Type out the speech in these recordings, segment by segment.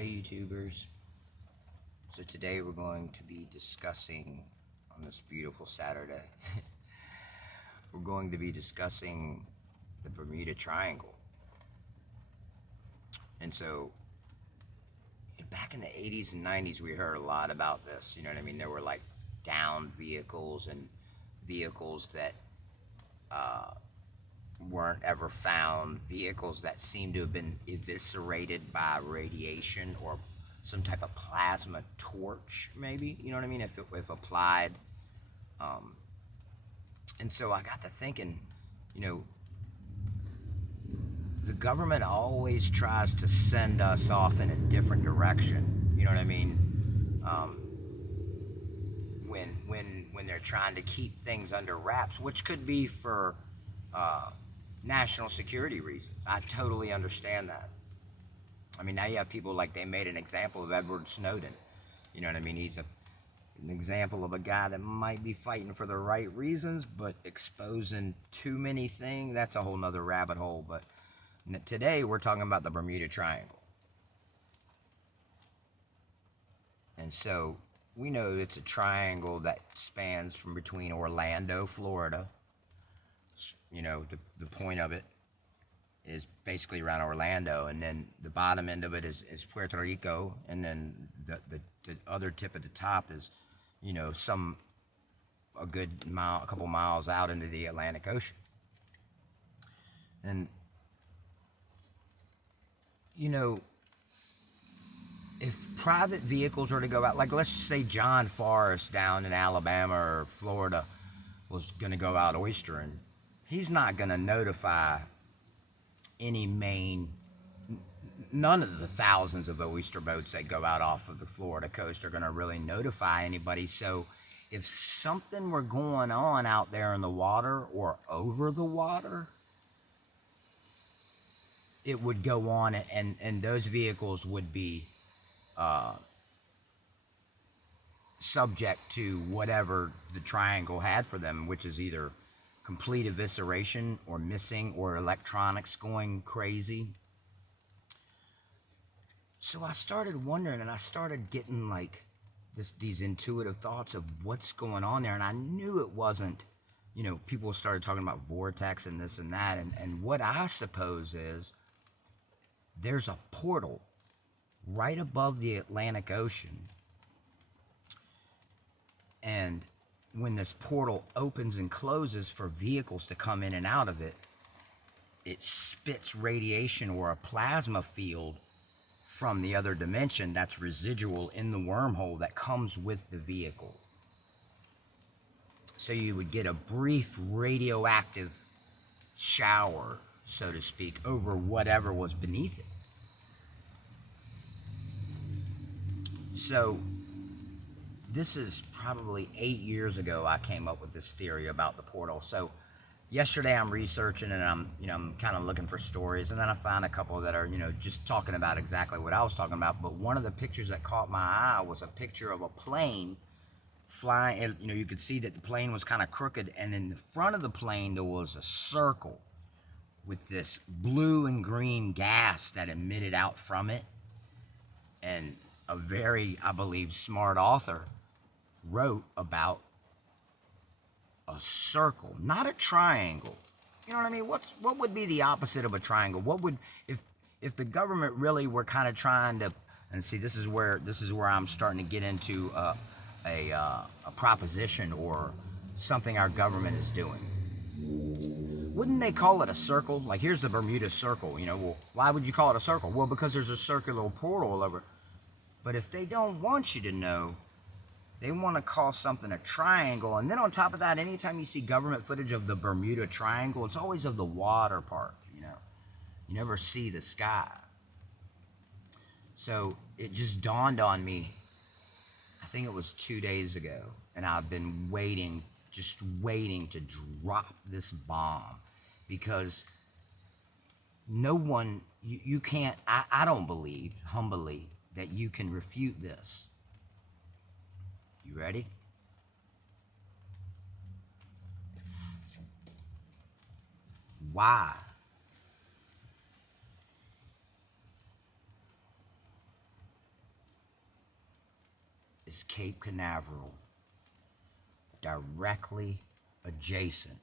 Hey YouTubers, so today we're going to be discussing, on this beautiful Saturday, we're going to be discussing the Bermuda Triangle. And so, back in the 80s and 90s we heard a lot about this, you know what I mean? There were like downed vehicles and vehicles that weren't ever found, vehicles that seemed to have been eviscerated by radiation or some type of plasma torch, maybe, you know what I mean, if applied. And so I got to thinking, you know, the government always tries to send us off in a different direction, you know what I mean, when they're trying to keep things under wraps, which could be for national security reasons. I totally understand that. I mean, now you have people like, they made an example of Edward Snowden. You know what I mean? He's an example of a guy that might be fighting for the right reasons, but exposing too many things, that's a whole nother rabbit hole. But today we're talking about the Bermuda Triangle. And so we know it's a triangle that spans from between Orlando, Florida. You know, the point of it is basically around Orlando, and then the bottom end of it is Puerto Rico, and then the other tip at the top is, you know, a couple miles out into the Atlantic Ocean. And, you know, if private vehicles were to go out, like let's say John Forrest down in Alabama or Florida was going to go out oystering, he's not going to notify none of the thousands of oyster boats that go out off of the Florida coast are going to really notify anybody. So if something were going on out there in the water or over the water, it would go on, and those vehicles would be subject to whatever the triangle had for them, which is either complete evisceration or missing or electronics going crazy. So I started wondering, and I started getting like these intuitive thoughts of what's going on there, and I knew it wasn't, you know, people started talking about vortex and this and that, and what I suppose is there's a portal right above the Atlantic Ocean, and when this portal opens and closes for vehicles to come in and out of it, it spits radiation or a plasma field from the other dimension that's residual in the wormhole that comes with the vehicle. So you would get a brief radioactive shower, so to speak, over whatever was beneath it. So this is probably 8 years ago I came up with this theory about the portal. So yesterday I'm researching, and I'm kind of looking for stories, and then I found a couple that are, you know, just talking about exactly what I was talking about. But one of the pictures that caught my eye was a picture of a plane flying, and, you know, you could see that the plane was kind of crooked, and in the front of the plane there was a circle with this blue and green gas that emitted out from it. And a very, I believe, smart author wrote about a circle, not a triangle. You know what I mean? What would be the opposite of a triangle? What would, if the government really were kind of trying to, and see, this is where I'm starting to get into a proposition or something our government is doing. Wouldn't they call it a circle? Like, here's the Bermuda Circle. You know, well, why would you call it a circle? Well, because there's a circular portal over. But if they don't want you to know, they want to call something a triangle. And then on top of that, anytime you see government footage of the Bermuda Triangle, it's always of the water part, you know. You never see the sky. So it just dawned on me, I think it was 2 days ago, and I've been waiting, just waiting to drop this bomb, because no one, you can't, I don't believe, humbly, that you can refute this. You ready? Why? is Cape Canaveral, directly adjacent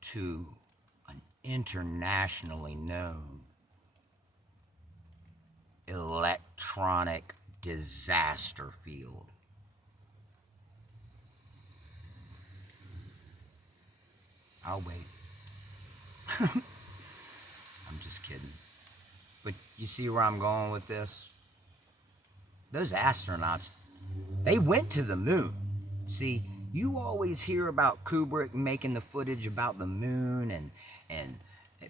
to an internationally known electronic disaster field. I'll wait. I'm just kidding. But you see where I'm going with this? Those astronauts, they went to the moon. See, you always hear about Kubrick making the footage about the moon and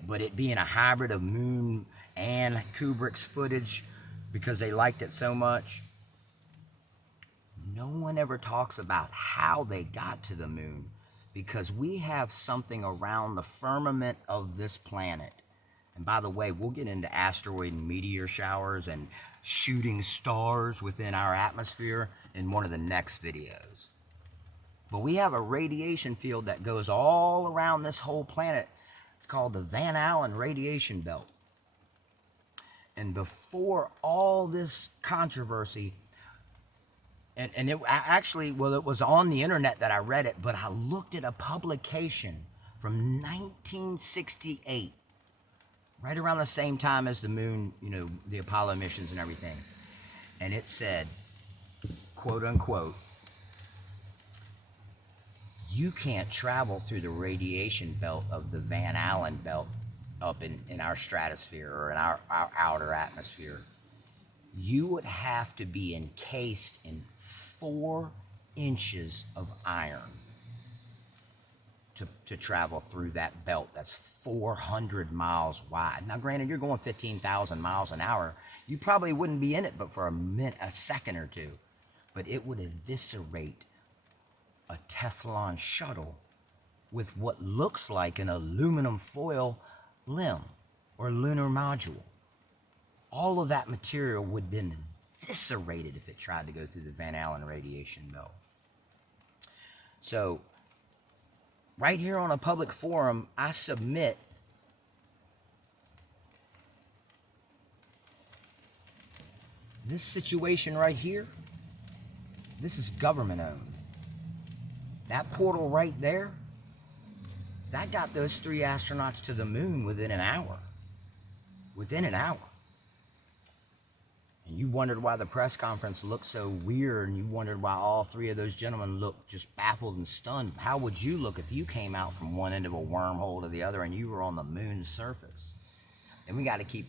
but it being a hybrid of moon and Kubrick's footage because they liked it so much. No one ever talks about how they got to the moon because we have something around the firmament of this planet. And by the way, we'll get into asteroid and meteor showers and shooting stars within our atmosphere in one of the next videos. But we have a radiation field that goes all around this whole planet. It's called the Van Allen radiation belt. And before all this controversy, and it actually, well, it was on the internet that I read it, but I looked at a publication from 1968, right around the same time as the moon, you know, the Apollo missions and everything. And it said, quote unquote, you can't travel through the radiation belt of the Van Allen belt up in our stratosphere or in our outer atmosphere. You would have to be encased in 4 inches of iron to travel through that belt that's 400 miles wide. Now, granted, you're going 15,000 miles an hour. You probably wouldn't be in it but for a second or two. But it would eviscerate a Teflon shuttle with what looks like an aluminum foil limb or lunar module. All of that material would have been eviscerated if it tried to go through the Van Allen radiation belt. So, right here on a public forum, I submit this situation right here. This is government owned. That portal right there, that got those 3 astronauts to the moon within an hour. Within an hour. And you wondered why the press conference looked so weird, and you wondered why all 3 of those gentlemen looked just baffled and stunned. How would you look if you came out from one end of a wormhole to the other and you were on the moon's surface? And we got to keep,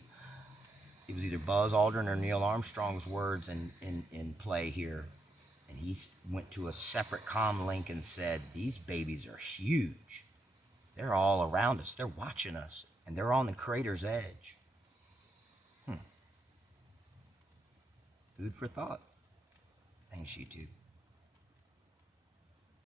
it was either Buzz Aldrin or Neil Armstrong's words in play here. And he went to a separate comm link and said, these babies are huge. They're all around us. They're watching us. And they're on the crater's edge. Food for thought. Thanks, YouTube.